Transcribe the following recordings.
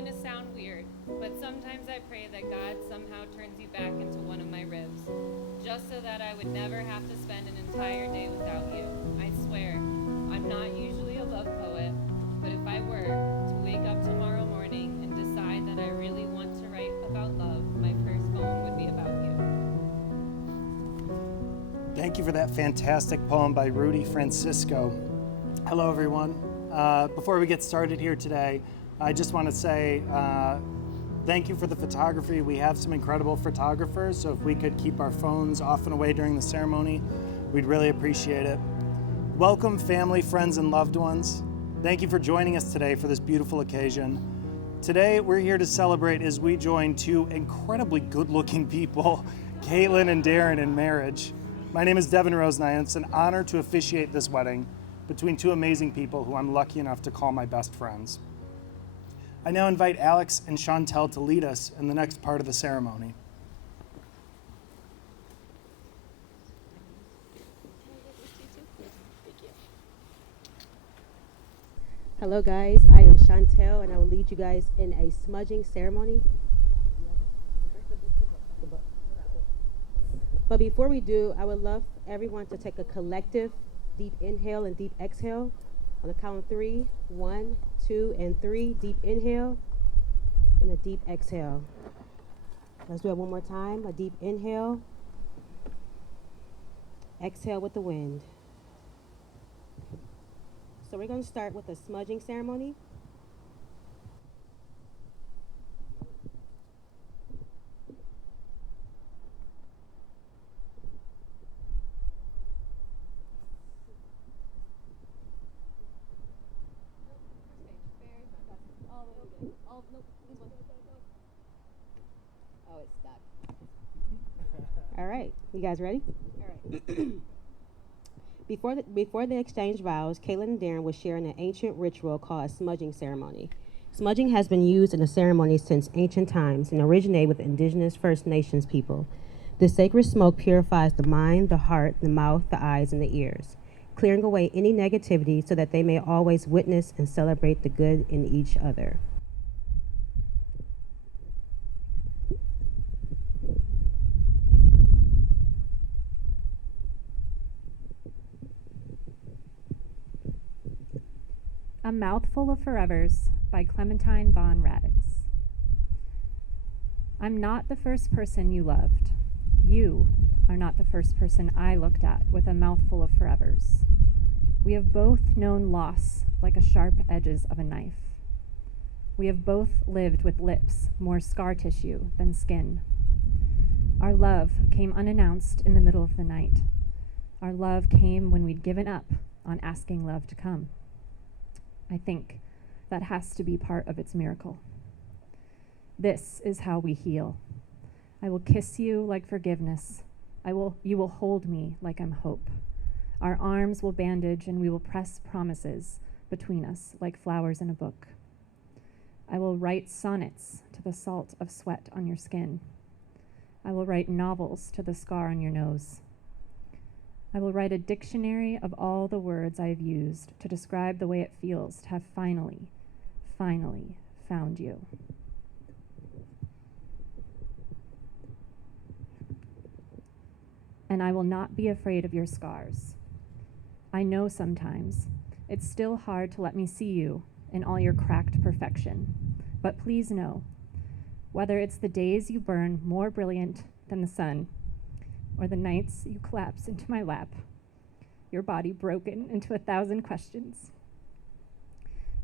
going to sound weird, but sometimes I pray that God somehow turns you back into one of my ribs, just so that I would never have to spend an entire day without you. I swear, I'm not usually a love poet, but if I were to wake up tomorrow morning and decide that I really want to write about love, my first poem would be about you. Thank you for that fantastic poem by Rudy Francisco. Hello, everyone. Before we get started here today, I just want to say thank you for the photography. We have some incredible photographers, so if we could keep our phones off and away during the ceremony, we'd really appreciate it. Welcome, family, friends, and loved ones. Thank you for joining us today for this beautiful occasion. Today, we're here to celebrate as we join two incredibly good-looking people, Kaitlyn and Darren, in marriage. My name is Devin Rose, and it's an honor to officiate this wedding between two amazing people who I'm lucky enough to call my best friends. I now invite Alex and Chantel to lead us in the next part of the ceremony. Hello guys, I am Chantel and I will lead you guys in a smudging ceremony. But before we do, I would love everyone to take a collective deep inhale and deep exhale. On the count of 3, 1, 2, and 3, deep inhale and a deep exhale. Let's do it one more time. A deep inhale, exhale with the wind. So we're going to start with a smudging ceremony. Oh, it's stuck. All right, you guys ready? All right. Before they exchanged vows, Kaitlyn and Darren were sharing an ancient ritual called a smudging ceremony. Smudging has been used in the ceremony since ancient times and originated with indigenous First Nations people. The sacred smoke purifies the mind, the heart, the mouth, the eyes, and the ears, clearing away any negativity so that they may always witness and celebrate the good in each other. A Mouthful of Forevers by Clementine Von Radix. I'm not the first person you loved. You are not the first person I looked at with a mouthful of forevers. We have both known loss like the sharp edges of a knife. We have both lived with lips more scar tissue than skin. Our love came unannounced in the middle of the night. Our love came when we'd given up on asking love to come. I think that has to be part of its miracle. This is how we heal. I will kiss you like forgiveness. You will hold me like I'm hope. Our arms will bandage and we will press promises between us like flowers in a book. I will write sonnets to the salt of sweat on your skin. I will write novels to the scar on your nose. I will write a dictionary of all the words I've used to describe the way it feels to have finally found you. And I will not be afraid of your scars. I know sometimes it's still hard to let me see you in all your cracked perfection, but please know, whether it's the days you burn more brilliant than the sun, or the nights you collapse into my lap, your body broken into 1,000 questions.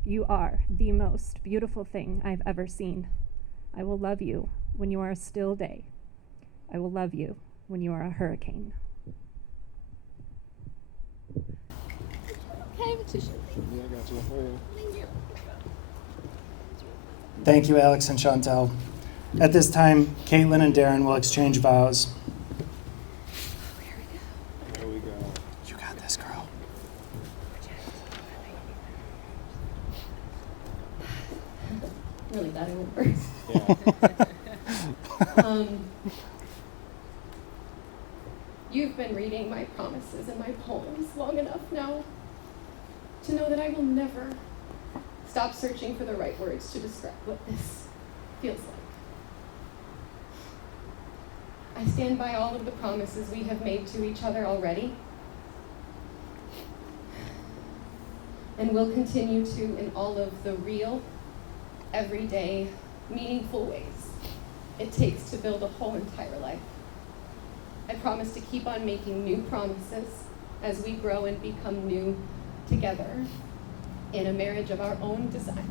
You are the most beautiful thing I've ever seen. I will love you when you are a still day. I will love you when you are a hurricane. Can I have a tissue? Yeah, I got you. Thank you. Thank you, Alex and Chantel. At this time, Kaitlyn and Darren will exchange vows. There we go. You got this, girl. Really thought I went first. Yeah. You've been reading my promises and my poems long enough now to know that I will never stop searching for the right words to describe what this feels like. I stand by all of the promises we have made to each other already, and will continue to in all of the real, everyday, meaningful ways it takes to build a whole entire life. I promise to keep on making new promises as we grow and become new together in a marriage of our own design.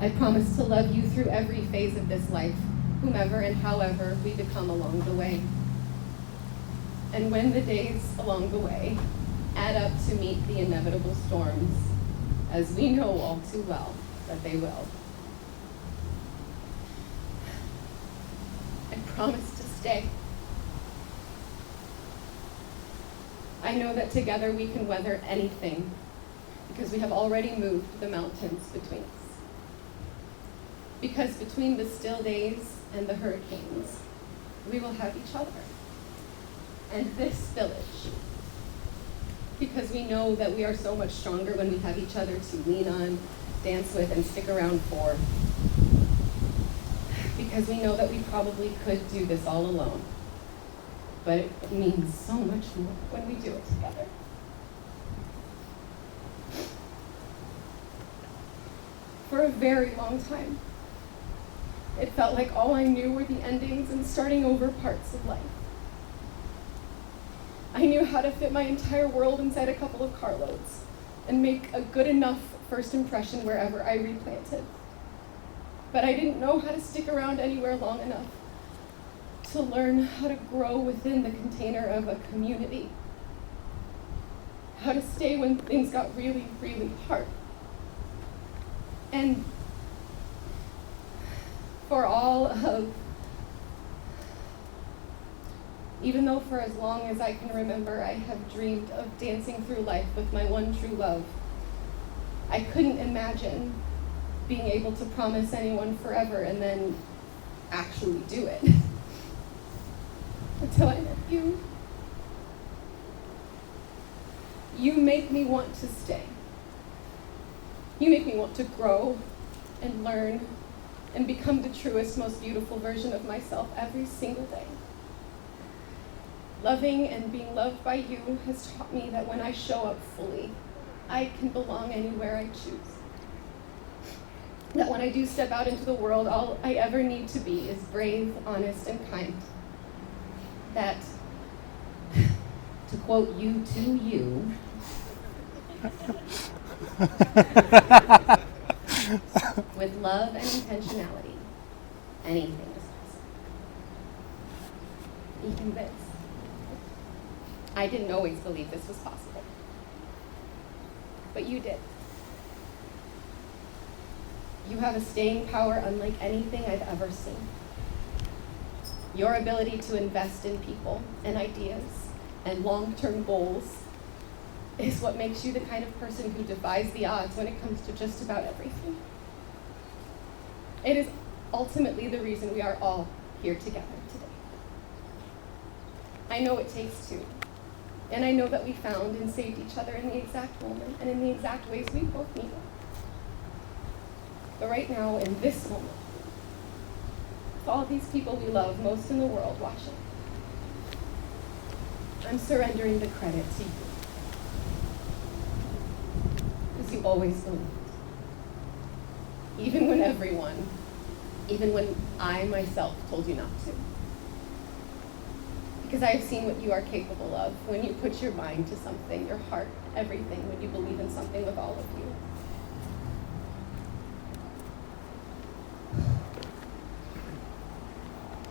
I promise to love you through every phase of this life, whomever and however we become along the way. And when the days along the way add up to meet the inevitable storms, as we know all too well that they will, I promise to stay. I know that together we can weather anything because we have already moved the mountains between us. Because between the still days and the hurricanes, we will have each other and this village. Because we know that we are so much stronger when we have each other to lean on, dance with, and stick around for. Because we know that we probably could do this all alone. But it means so much more when we do it together. For a very long time, it felt like all I knew were the endings and starting over parts of life. I knew how to fit my entire world inside a couple of carloads and make a good enough first impression wherever I replanted. But I didn't know how to stick around anywhere long enough to learn how to grow within the container of a community, how to stay when things got really, really hard. And for all of, even though for as long as I can remember, I have dreamed of dancing through life with my one true love, I couldn't imagine being able to promise anyone forever and then actually do it. Until I met you. You make me want to stay. You make me want to grow and learn and become the truest, most beautiful version of myself every single day. Loving and being loved by you has taught me that when I show up fully, I can belong anywhere I choose. That when I do step out into the world, all I ever need to be is brave, honest, and kind. That, to quote you to you, with love and intentionality, anything is possible. Even this. I didn't always believe this was possible, but you did. You have a staying power unlike anything I've ever seen. Your ability to invest in people and ideas and long-term goals is what makes you the kind of person who defies the odds when it comes to just about everything. It is ultimately the reason we are all here together today. I know it takes two, and I know that we found and saved each other in the exact moment and in the exact ways we both needed. But right now, in this moment, with all these people we love most in the world watching, I'm surrendering the credit to you. Because you always believed. Even when everyone, even when I myself told you not to. Because I have seen what you are capable of when you put your mind to something, your heart, everything, when you believe in something with all of you.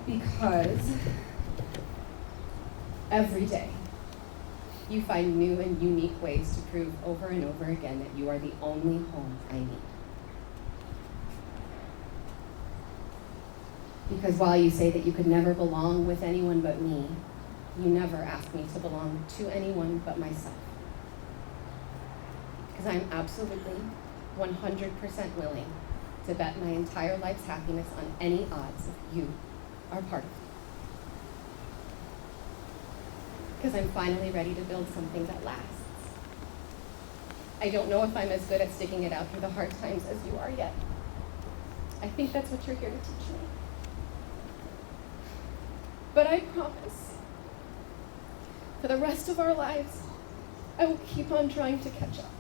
Because every day you find new and unique ways to prove over and over again that you are the only home I need. Because while you say that you could never belong with anyone but me, you never ask me to belong to anyone but myself. Because I'm absolutely 100% willing to bet my entire life's happiness on any odds if you are part of it. Because I'm finally ready to build something that lasts. I don't know if I'm as good at sticking it out through the hard times as you are yet. I think that's what you're here to teach me. But I promise, for the rest of our lives, I will keep on trying to catch up.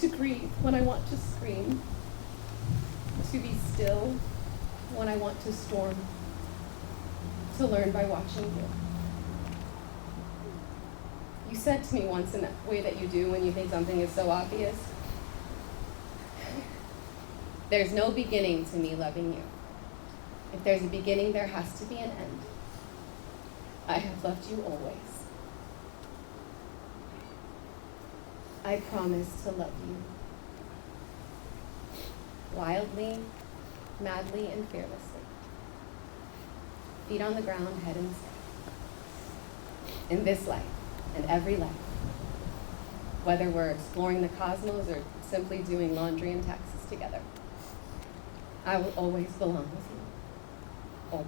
To breathe when I want to scream. To be still when I want to storm. To learn by watching you. You said to me once in that way that you do when you think something is so obvious, there's no beginning to me loving you. If there's a beginning, there has to be an end. I have loved you always. I promise to love you. Wildly, madly, and fearlessly. Feet on the ground, head in the sky. In this life and every life. Whether we're exploring the cosmos or simply doing laundry and taxes together. I will always belong with you. Always.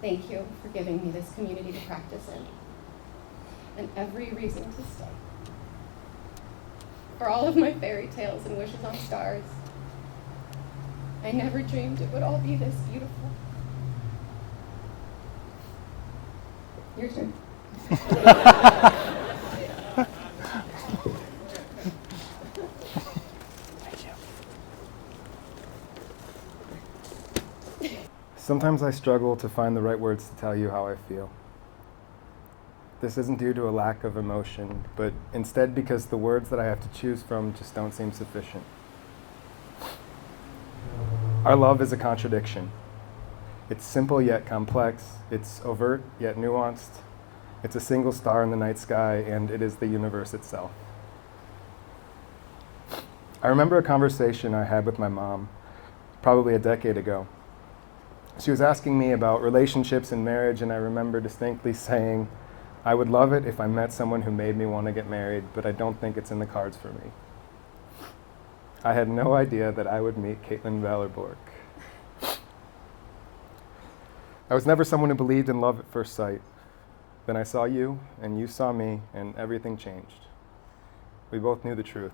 Thank you for giving me this community to practice in. And every reason to stay. For all of my fairy tales and wishes on stars. I never dreamed it would all be this beautiful. Your turn. Sometimes I struggle to find the right words to tell you how I feel. This isn't due to a lack of emotion, but instead because the words that I have to choose from just don't seem sufficient. Our love is a contradiction. It's simple yet complex. It's overt yet nuanced. It's a single star in the night sky, and it is the universe itself. I remember a conversation I had with my mom, probably a decade ago. She was asking me about relationships and marriage, and I remember distinctly saying, I would love it if I met someone who made me want to get married, but I don't think it's in the cards for me. I had no idea that I would meet Kaitlyn Valorborg. I was never someone who believed in love at first sight. Then I saw you, and you saw me, and everything changed. We both knew the truth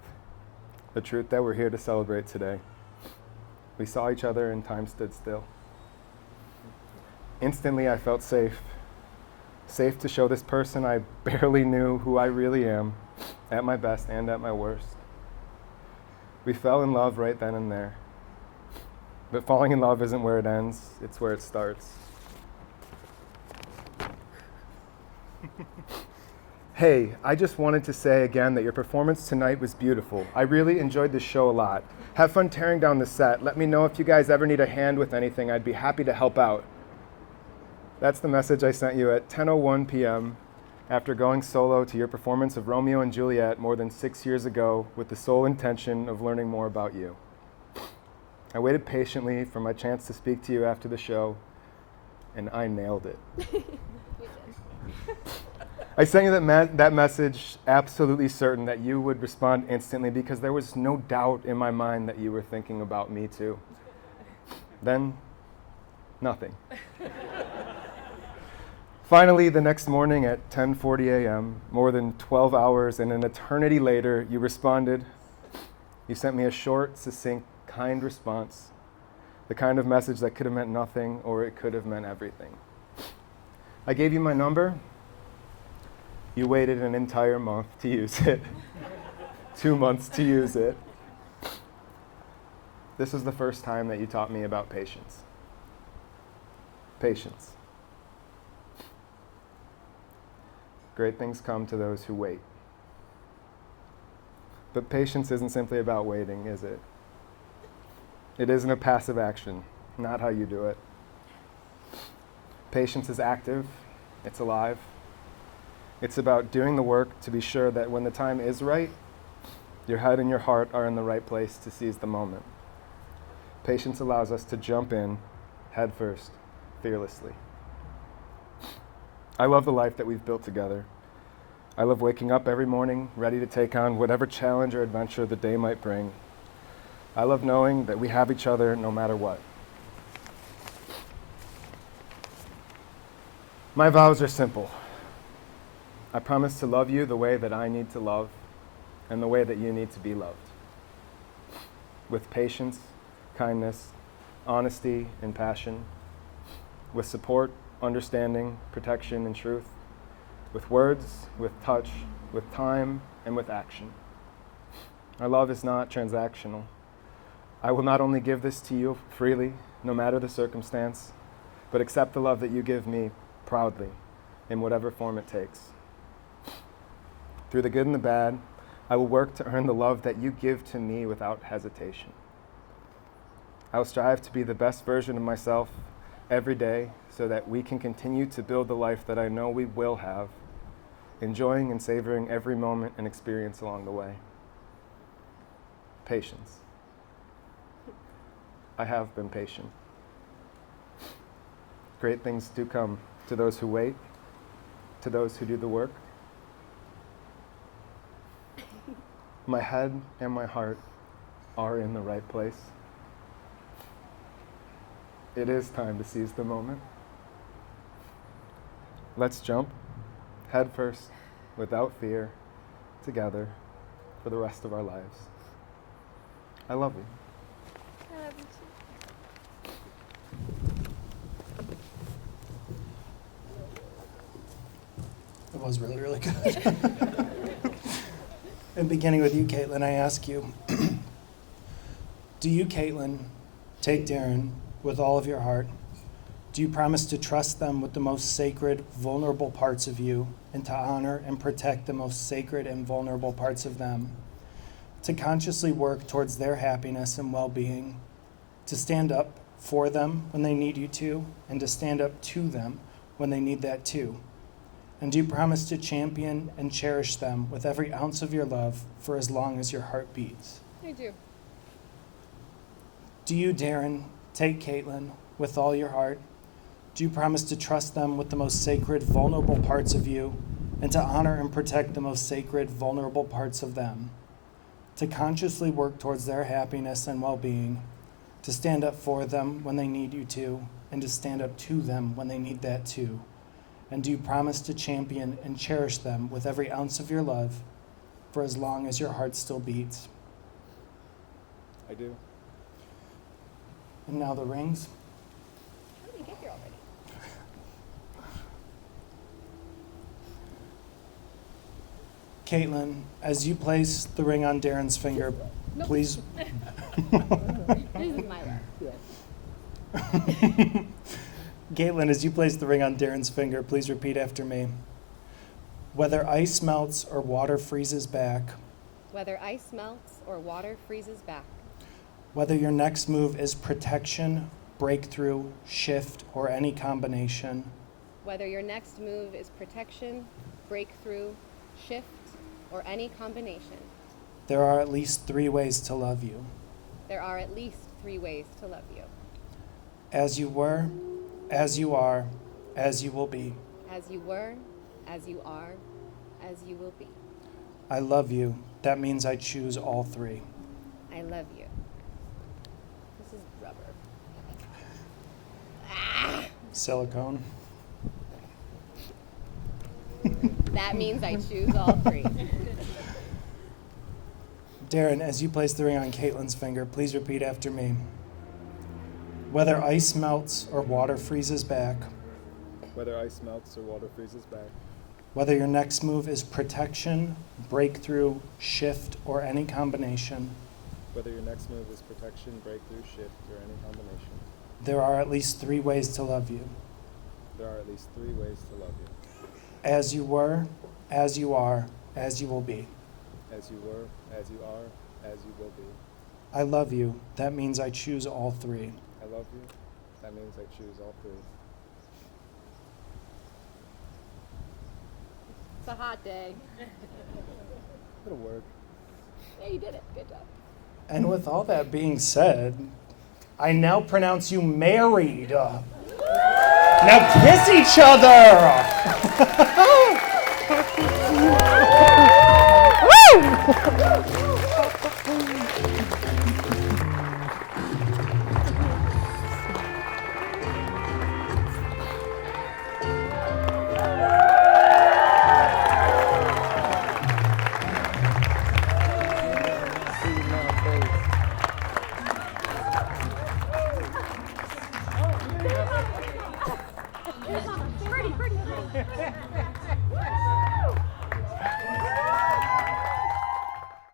that we're here to celebrate today. We saw each other, and time stood still. Instantly, I felt safe. Safe to show this person I barely knew who I really am, at my best and at my worst. We fell in love right then and there. But falling in love isn't where it ends, it's where it starts. Hey, I just wanted to say again that your performance tonight was beautiful. I really enjoyed the show a lot. Have fun tearing down the set. Let me know if you guys ever need a hand with anything. I'd be happy to help out. That's the message I sent you at 10:01 p.m. after going solo to your performance of Romeo and Juliet more than 6 years ago with the sole intention of learning more about you. I waited patiently for my chance to speak to you after the show, and I nailed it. I sent you that message absolutely certain that you would respond instantly because there was no doubt in my mind that you were thinking about me too. Then, nothing. Finally, the next morning at 10:40 a.m., more than 12 hours and an eternity later, you responded. You sent me a short, succinct, kind response, the kind of message that could have meant nothing or it could have meant everything. I gave you my number. You waited an entire month to use it, 2 months to use it. This was the first time that you taught me about patience. Patience. Great things come to those who wait. But patience isn't simply about waiting, is it? It isn't a passive action, not how you do it. Patience is active, it's alive. It's about doing the work to be sure that when the time is right, your head and your heart are in the right place to seize the moment. Patience allows us to jump in, head first, fearlessly. I love the life that we've built together. I love waking up every morning, ready to take on whatever challenge or adventure the day might bring. I love knowing that we have each other no matter what. My vows are simple. I promise to love you the way that I need to love and the way that you need to be loved. With patience, kindness, honesty, and passion. With support, understanding, protection, and truth. With words, with touch, with time, and with action. Our love is not transactional. I will not only give this to you freely, no matter the circumstance, but accept the love that you give me proudly, in whatever form it takes. Through the good and the bad, I will work to earn the love that you give to me without hesitation. I will strive to be the best version of myself every day so that we can continue to build the life that I know we will have, enjoying and savoring every moment and experience along the way. Patience. I have been patient. Great things do come to those who wait, to those who do the work. My head and my heart are in the right place. It is time to seize the moment. Let's jump, head first, without fear, together for the rest of our lives. I love you. I love you too. It was really, really good. And beginning with you, Kaitlyn, I ask you, do you, Kaitlyn, take Darren with all of your heart? Do you promise to trust them with the most sacred, vulnerable parts of you and to honor and protect the most sacred and vulnerable parts of them? To consciously work towards their happiness and well-being, to stand up for them when they need you to, and to stand up to them when they need that too? And do you promise to champion and cherish them with every ounce of your love for as long as your heart beats? I do. Do you, Darren, take Kaitlyn with all your heart? Do you promise to trust them with the most sacred, vulnerable parts of you and to honor and protect the most sacred, vulnerable parts of them? To consciously work towards their happiness and well-being, to stand up for them when they need you to, and to stand up to them when they need that too? And do you promise to champion and cherish them with every ounce of your love for as long as your heart still beats? I do. And now the rings. How did we get here already? Kaitlyn, as you place the ring on Darren's finger, Nope. please. This is my love. Kaitlyn, as you place the ring on Darren's finger, please repeat after me. Whether ice melts or water freezes back, Whether ice melts or water freezes back, whether your next move is protection, breakthrough, shift, or any combination, whether your next move is protection, breakthrough, shift, or any combination, there are at least 3 ways to love you. there are at least 3 ways to love you. As you were, as you are, as you will be. As you were, as you are, as you will be. I love you. That means I choose all 3. I love you. This is rubber. Silicone. That means I choose all 3. Darren, as you place the ring on Kaitlyn's finger, please repeat after me. Whether ice melts or water freezes back, Whether ice melts or water freezes back, whether your next move is protection, breakthrough, shift, or any combination, whether your next move is protection, breakthrough, shift, or any combination, there are at least 3 ways to love you. there are at least 3 ways to love you. As you were, as you are, as you will be. As you were, as you are, as you will be. I love you. That means I choose all 3. I love you. That means I choose all 3. It's a hot day. It'll work. Yeah, you did it. Good job. And with all that being said, I now pronounce you married. Now kiss each other. Pretty.